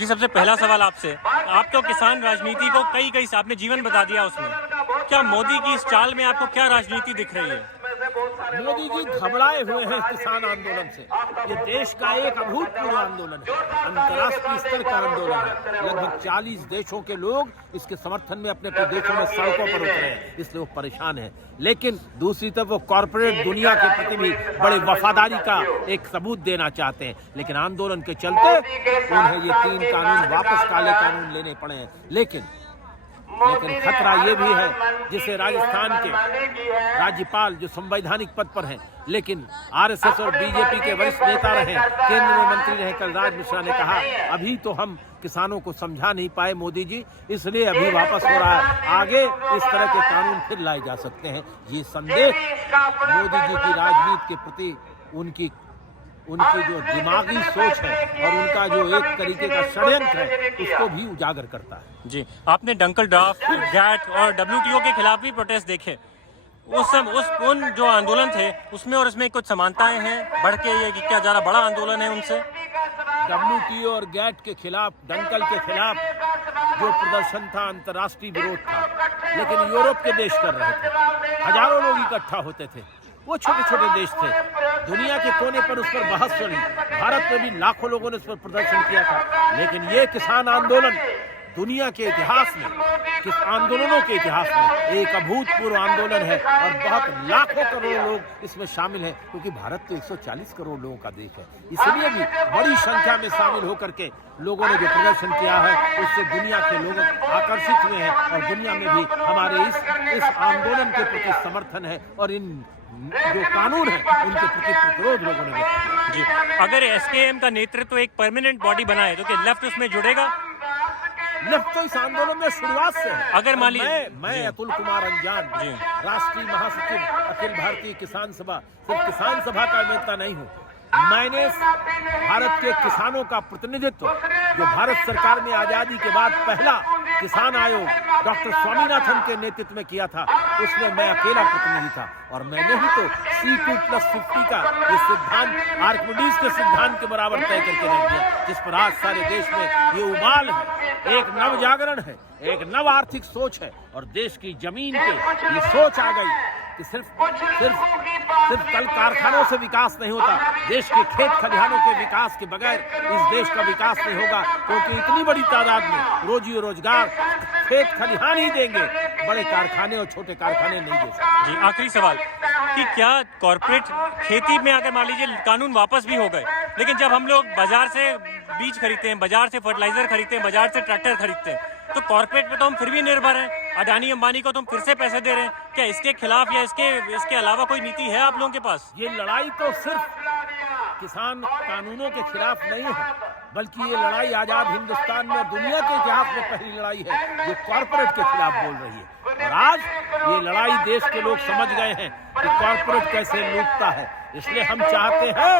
जी, सबसे पहला सवाल आपसे, आप तो किसान राजनीति को कई आपने जीवन बता दिया उसमें, क्या मोदी की इस चाल में आपको क्या राजनीति दिख रही है? मोदी जी घबराए हुए हैं किसान आंदोलन से। ये देश का एक अभूतपूर्व आंदोलन है, अंतर्राष्ट्रीय स्तर का आंदोलन है। लगभग 40 देशों के लोग इसके समर्थन में अपने प्रदेशों में सड़कों पर उतरे हैं, इसलिए वो परेशान है। लेकिन दूसरी तरफ वो कॉरपोरेट दुनिया के प्रति भी बड़े वफादारी का एक सबूत देना चाहते हैं। लेकिन आंदोलन के चलते उन्हें ये 3 कानून वापस काले कानून लेने पड़े हैं। लेकिन खतरा ये भी है, जिसे राजस्थान के राज्यपाल जो संवैधानिक पद पर हैं, लेकिन आरएसएस और बीजेपी के वरिष्ठ नेता रहे, केंद्र में मंत्री रहे कलराज मिश्रा ने कहा, अभी तो हम किसानों को समझा नहीं पाए मोदी जी, इसलिए अभी वापस हो रहा है। आगे इस तरह के कानून फिर लाए जा सकते हैं। ये संदेश मोदी जी की राजनीति के प्रति उनकी जो दिमागी सोच है और उनका जो एक तरीके का षड्यंत्र है, उसको भी उजागर करता है। जी, आपने डंकल ड्राफ्ट, गैट और WTO के खिलाफ भी प्रोटेस्ट देखे। उन जो आंदोलन थे उसमें और इसमें कुछ समानताएं हैं, बढ़ के ये क्या ज़्यादा बड़ा आंदोलन है उनसे? WTO और गैट के खिलाफ, डंकल के खिलाफ जो प्रदर्शन था, अंतर्राष्ट्रीय विरोध था, लेकिन यूरोप के देश कर रहे थे। हजारों लोग इकट्ठा होते थे, वो छोटे छोटे देश थे, दुनिया के कोने पर उस पर बहस चली। भारत में भी लाखों लोगों ने उस पर प्रदर्शन किया था। लेकिन ये किसान आंदोलन दुनिया के इतिहास में, किस आंदोलनों के इतिहास में एक अभूतपूर्व आंदोलन है और बहुत लाखों करोड़ लोग इसमें शामिल हैं, क्योंकि भारत तो 140 करोड़ लोगों का देश है। इसलिए भी बड़ी संख्या में शामिल होकर के लोगों ने जो प्रदर्शन किया है, उससे दुनिया के लोग आकर्षित हुए हैं और दुनिया में भी हमारे इस आंदोलन के प्रति समर्थन है और इन जो कानून है उनके प्रति प्रतिरोध लोगों ने व्यक्त किया। जी, अगर SKM का नेतृत्व एक परमानेंट बॉडी बनाए तो क्या लेफ्ट उसमें जुड़ेगा? लेफ्ट तो इस आंदोलन में शुरुआत से है। अगर मान लीजिए मैं अतुल कुमार अंजान, राष्ट्रीय महासचिव अखिल भारतीय किसान सभा, सिर्फ किसान सभा का नेता नहीं हूँ। मैंने भारत के किसानों का प्रतिनिधित्व, जो भारत सरकार ने आजादी के बाद पहला किसान आयोग डॉक्टर स्वामीनाथन के नेतृत्व में किया था, उसमें मैं अकेला प्रतिनिधि था। और मैंने ही तो C2+50 का ये सिद्धांत आर्किमिडीज के सिद्धांत के बराबर तय करके रख दिया, जिस पर आज सारे देश में ये उबाल है, एक नव जागरण है, एक नव आर्थिक सोच है और देश की जमीन पे ये सोच आ गई कि सिर्फ कल कारखानों से विकास नहीं होता, देश के खेत खलिहानों के विकास के बगैर इस देश का विकास नहीं होगा, क्योंकि इतनी बड़ी तादाद में रोजी और रोजगार खेत खलिहान ही देंगे, बड़े कारखाने और छोटे कारखाने नहीं दे सकते। जी, आखिरी सवाल कि क्या कॉर्पोरेट खेती में अगर मान लीजिए कानून वापस भी हो गए, लेकिन जब हम लोग बाजार से बीज खरीदते हैं, बाजार से फर्टिलाइजर खरीदते हैं, बाजार से ट्रैक्टर खरीदते हैं, तो कॉर्पोरेट पे तो हम फिर भी निर्भर हैं। अडानी अंबानी को तुम फिर से पैसे दे रहे हैं, क्या इसके खिलाफ या इसके अलावा कोई नीति है आप लोगों के पास? ये लड़ाई तो सिर्फ किसान कानूनों के खिलाफ नहीं है, बल्कि ये लड़ाई आजाद हिंदुस्तान में दुनिया के इतिहास में पहली लड़ाई है जो कॉर्पोरेट के खिलाफ बोल रही है। और आज ये लड़ाई देश के लोग समझ गए हैं कि कॉर्पोरेट कैसे लूटता है। इसलिए हम चाहते हैं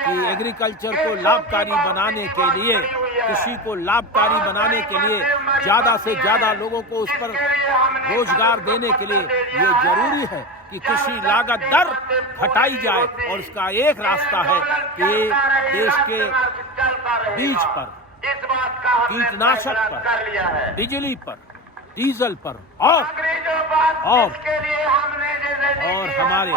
कि एग्रीकल्चर को लाभकारी बनाने के लिए, कृषि को लाभकारी बनाने के लिए, ज्यादा से ज्यादा लोगों को उस पर रोजगार देने के लिए ये जरूरी है कि कृषि लागत दर घटाई जाए। और इसका एक रास्ता है कि देश के बीज पर, कीटनाशक पर, बिजली पर, डीजल पर और हमारे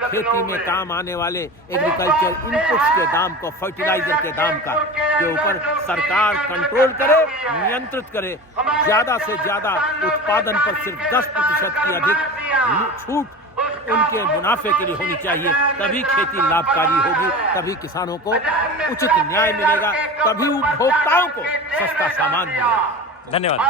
खेती में काम आने वाले एग्रीकल्चर इनपुट्स के दाम को, फर्टिलाइजर के दाम का के ऊपर सरकार कंट्रोल करे, नियंत्रित करे। ज्यादा से ज्यादा उत्पादन पर सिर्फ 10% की अधिक छूट उनके मुनाफे के लिए होनी चाहिए, तभी खेती लाभकारी होगी, तभी किसानों को उचित न्याय मिलेगा, तभी उपभोक्ताओं को सस्ता सामान मिलेगा। धन्यवाद।